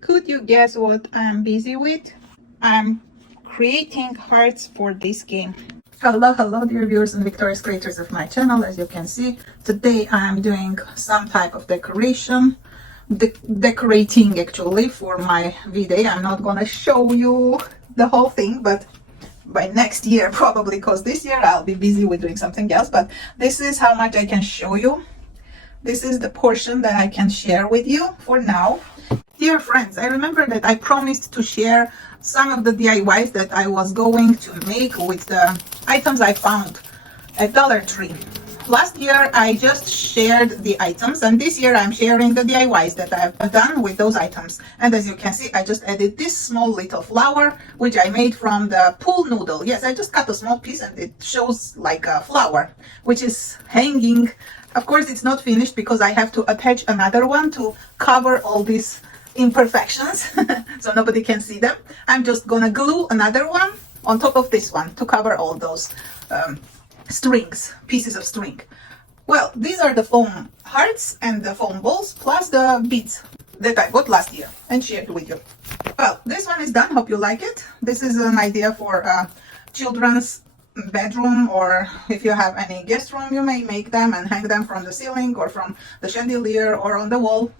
Could you guess what I'm busy with? I'm creating hearts for this game. Hello, dear viewers and victorious creators of my channel. As you can see, today I'm doing some type of decoration. Decorating actually for my video. I'm not gonna show you the whole thing, but by next year probably, because this year I'll be busy with doing something else. But this is how much I can show you. This is the portion that I can share with you for now. Dear friends, I remember that I promised to share some of the DIYs that I was going to make with the items I found at Dollar Tree. Last year I just shared the items, and this year I'm sharing the DIYs that I've done with those items. And as you can see, I just added this small little flower which I made from the pool noodle. Yes, I just cut a small piece and it shows like a flower which is hanging. Of course it's not finished because I have to attach another one to cover all these imperfections so nobody can see them. I'm just gonna glue another one on top of this one to cover all those pieces of string. Well, these are the foam hearts and the foam balls plus the beads that I bought last year and shared with you. Well, this one is done. Hope you like it. This is an idea for children's bedroom, or if you have any guest room, you may make them and hang them from the ceiling or from the chandelier or on the wall,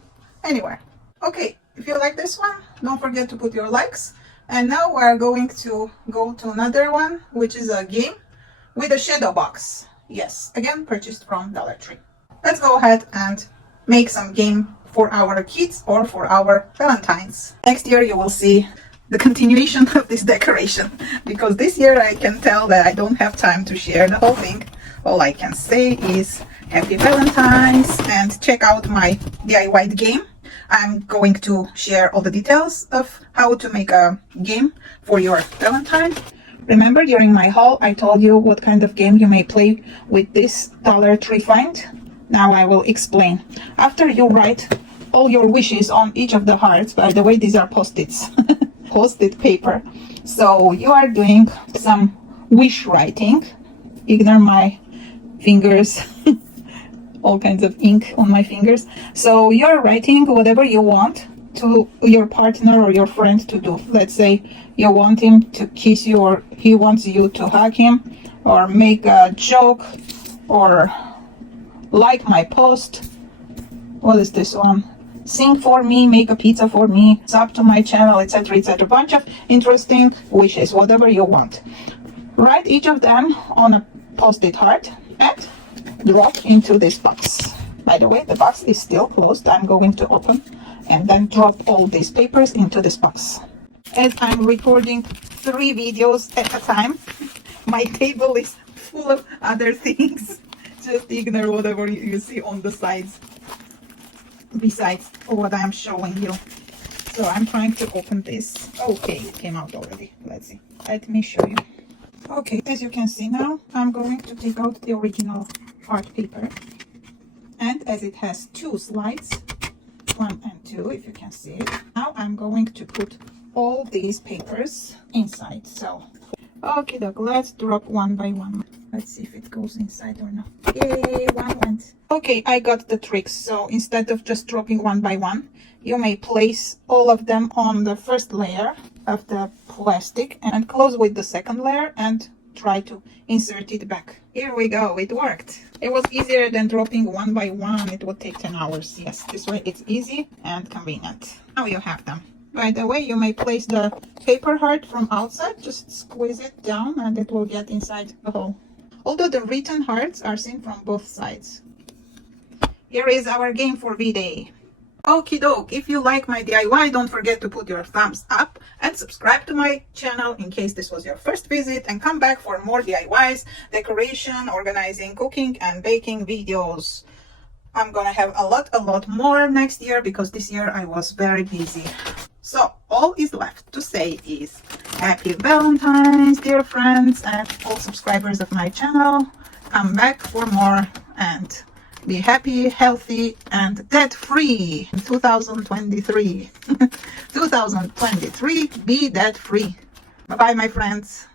anywhere. Okay, if you like this one, don't forget to put your likes. And now we're going to go to another one, which is a game with a shadow box. Yes, again, purchased from Dollar Tree. Let's go ahead and make some game for our kids or for our Valentines. Next year you will see the continuation of this decoration, because this year I can tell that I don't have time to share the whole thing. All I can say is happy Valentine's, and check out my DIY game. I'm going to share all the details of how to make a game for your Valentine. Remember, during my haul I told you what kind of game you may play with this Dollar Tree find. Now I will explain. After you write all your wishes on each of the hearts, by the way, these are post-its, post-it paper. So you are doing some wish writing. Ignore my fingers, all kinds of ink on my fingers. So you're writing whatever you want to your partner or your friend to do. Let's say you want him to kiss you, or he wants you to hug him, or make a joke, or like my post. What is this one? Sing for me, make a pizza for me, sub to my channel, etc, etc. A bunch of interesting wishes, whatever you want. Write each of them on a post-it heart and drop into this box. By the way, the box is still closed. I'm going to open and then drop all these papers into this box. As I'm recording 3 videos at a time, my table is full of other things. Just ignore whatever you see on the sides besides what I'm showing you. So I'm trying to open this. Okay, it came out already. Let's see. Let me show you. Okay, as you can see now, I'm going to take out the original art paper. And as it has 2 slides, 1 and 2, if you can see it. Now I'm going to put all these papers inside. So, okay, doc, let's drop one by one. Let's see if it goes inside or not. Yay, one went. Okay, I got the tricks. So instead of just dropping one by one, you may place all of them on the first layer of the plastic and close with the second layer and try to insert it back. Here we go, it worked. It was easier than dropping one by one. It would take 10 hours. Yes, this way it's easy and convenient. Now you have them. By the way, you may place the paper heart from outside. Just squeeze it down and it will get inside the hole. Although the written hearts are seen from both sides. Here is our game for V-Day. Okie doke, if you like my DIY, don't forget to put your thumbs up and subscribe to my channel in case this was your first visit, and come back for more DIYs, decoration, organizing, cooking and baking videos. I'm gonna have a lot more next year because this year I was very busy. So all is left to say is happy Valentine's, dear friends, and all subscribers of my channel. Come back for more and be happy, healthy, and debt-free in 2023. 2023, be debt-free. Bye-bye, my friends.